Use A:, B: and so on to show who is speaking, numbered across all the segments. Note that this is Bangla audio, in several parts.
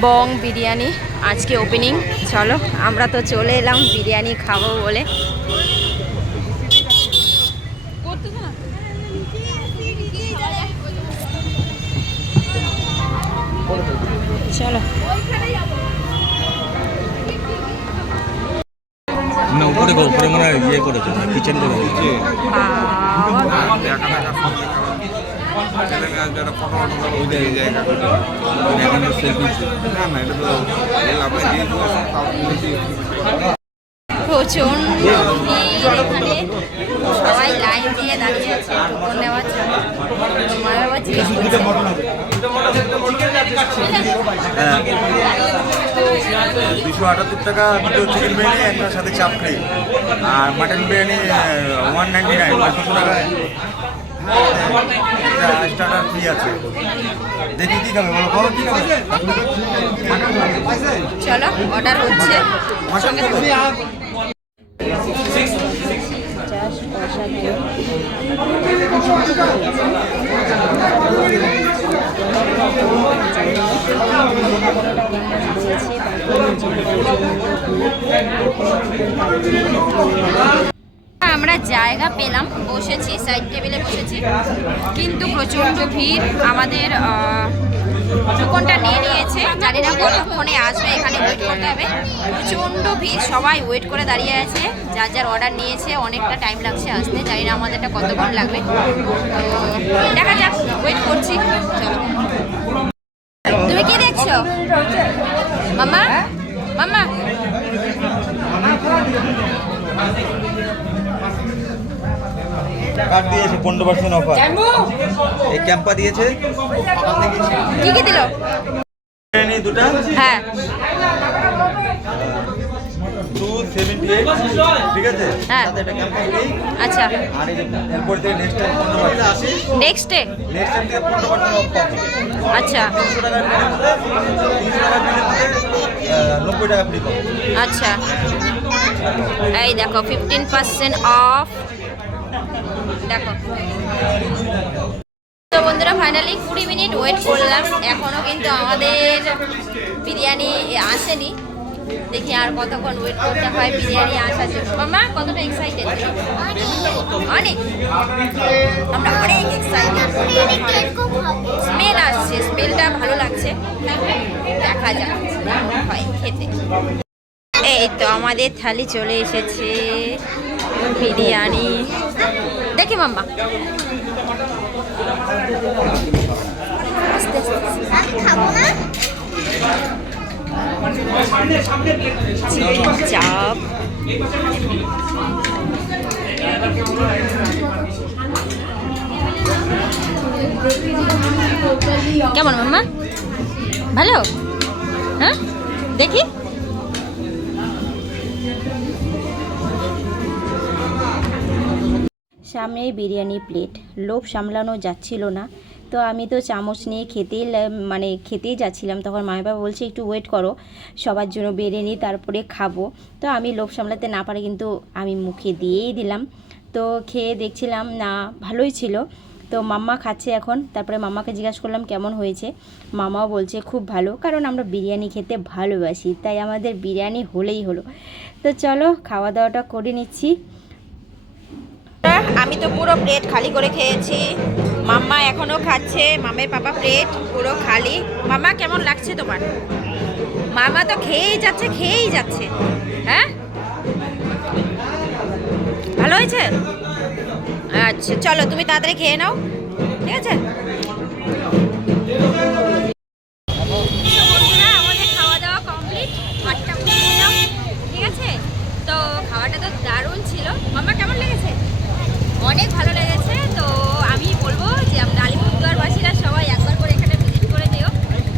A: বং বিরিয়ানি আজকে ওপেনিং চলো আমরা তো চলে এলাম বিরিয়ানি খাব বলে। চলো।
B: না উপরে উপরে মনে হয় ইয়ে করেছে কিচেন করে
C: দুশো আটাত্তর টাকা দুটো চিকেন বিরিয়ানি একটা সাথে চাপ খাই আর mutton biryani one ninety nine টাকা স্টার্টার ফ্রি আছে দেখি কি খাবে বলো বলো কি খাবে
A: চলো অর্ডার হচ্ছে আমরা জায়গা পেলাম, বসেছি সাইড টেবিলে বসেছি। কিন্তু প্রচণ্ড ভিড় আমাদের টোকনটা নিয়ে নিয়েছে। জানি না কতক্ষণে আসবে, এখানে ওয়েট করতে হবে। প্রচণ্ড ভিড়, সবাই ওয়েট করে দাঁড়িয়ে আছে। যার যার অর্ডার নিয়েছে, অনেকটা টাইম লাগছে আসতে। জানি না আমাদেরটা কতক্ষণ লাগবে। তো দেখা যাক ওয়েট করছি। চলো। তুমি কি দেখছ? মামা মামা
C: কার্ড দিয়েছে পনেরো পার্সেন্ট অফার এই ক্যাম্পা দিয়েছে।
A: কি কি দিল?
C: বিরিয়ানি দুটা।
A: হ্যাঁ।
C: টু সেভেন্টি এইট ঠিক আছে?
A: হ্যাঁ। আচ্ছা।
C: আর এরপর থেকে নেক্সট টাইম পনেরো পার্সেন্ট আসি।
A: নেক্সট ডে
C: নেক্সট টাইম থেকে পনেরো পার্সেন্ট অফ পাবো।
A: আচ্ছা।
C: তিনশো টাকার তিনশো টাকার বিলের মধ্যে আহ, নব্বই টাকা ফ্রি পাবো।
A: আচ্ছা। এই দেখো ফিফটিন পার্সেন্ট অফ দেখো। তো বন্ধুরা ফাইনালি কুড়ি মিনিট ওয়েট করলাম। এখনও কিন্তু আমাদের বিরিয়ানি আসেনি। দেখি আর কতক্ষণ ওয়েট করতে হয় বিরিয়ানি আসার জন্য। মামা, কতটা এক্সাইটেড অনেক। আমরা অনেক আমাদের থালি চলে এসেছে। বিরিয়ানি। দেখি মাম্মা। চাপ কেমন মাম্মা? ভালো? হ্যাঁ? দেখি।
D: সামনেই বিরিয়ানি প্লেট। লোভ সামলানো যাচ্ছিল না। তো আমি তো চামচ নিয়ে খেতেই মানে খেতেই যাচ্ছিলাম। তখন মা বাবা বলছে, একটু ওয়েট করো, সবার জন্য বেড়ে নিই তারপরে খাব। তো আমি লোভ সামলাতে না পারে কিন্তু আমি মুখে দিয়েই দিলাম। তো খেয়ে দেখছিলাম, না, ভালোই ছিল। তো মাম্মা খাচ্ছে এখন। তারপরে মাম্মাকে জিজ্ঞাসা করলাম, কেমন হয়েছে? মামাও বলছে, খুব ভালো, কারণ আমরা বিরিয়ানি খেতে ভালোবাসি, তাই আমাদের বিরিয়ানি হলেই হলো। তো চলো খাওয়া দাওয়াটা করে নিচ্ছি।
A: আমি তো পুরো প্লেট খালি করে খেয়েছি। মাম্মা এখনও খাচ্ছে, মামের পাপা প্লেট পুরো খালি। মামা কেমন লাগছে তোমার? মামা তো খেয়েই যাচ্ছে খেয়েই যাচ্ছে। হ্যাঁ? ভালো হয়েছে? আচ্ছা চলো তুমি তাড়াতাড়ি খেয়ে নাও। ঠিক আছে বন্ধুরা, আমাদের খাওয়া দাওয়া কমপ্লিট ভাতটা উঠিয়ে নিলাম ঠিক আছে তো খাওয়াটা তো দারুণ ছিল মামা কেমন লেগেছে অনেক ভালো লেগেছে তো আমি বলব যে আমরা আলিপুরদুয়ারবাসীরা সবাই একবার করে এখানে ভিজিট করে দিও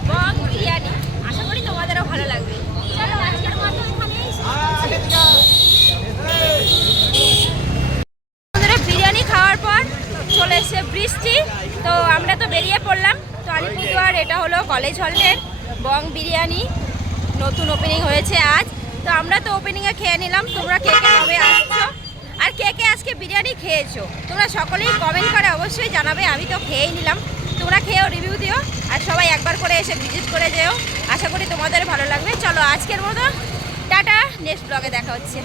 A: বং বিরিয়ানি আশা করি তোমাদেরও ভালো লাগবে চলো আজকের মতো এখানেই বন্ধুরা, বিরিয়ানি খাওয়ার পর চলে এসে বৃষ্টি তো আমরা তো বেরিয়ে পড়লাম তো আলিপুরদুয়ার এটা হলো কলেজ হলের বং বিরিয়ানি। নতুন ওপেনিং হয়েছে আজ। তো আমরা তো ওপেনিংয়ে খেয়ে নিলাম। তোমরা কে কে কবে আসছো? আর কে কে আজকে বিরিয়ানি খেয়েছো? তোমরা সকলেই কমেন্ট করে অবশ্যই জানাবে। আমি তো খেয়েই নিলাম। তোমরা খেয়েও রিভিউ দিও। আর সবাই একবার করে এসে ভিজিট করে যেও। আশা করি তোমাদের ভালো লাগবে। চলো আজকের মতো টাটা। নেক্সট ব্লগে দেখা হচ্ছে।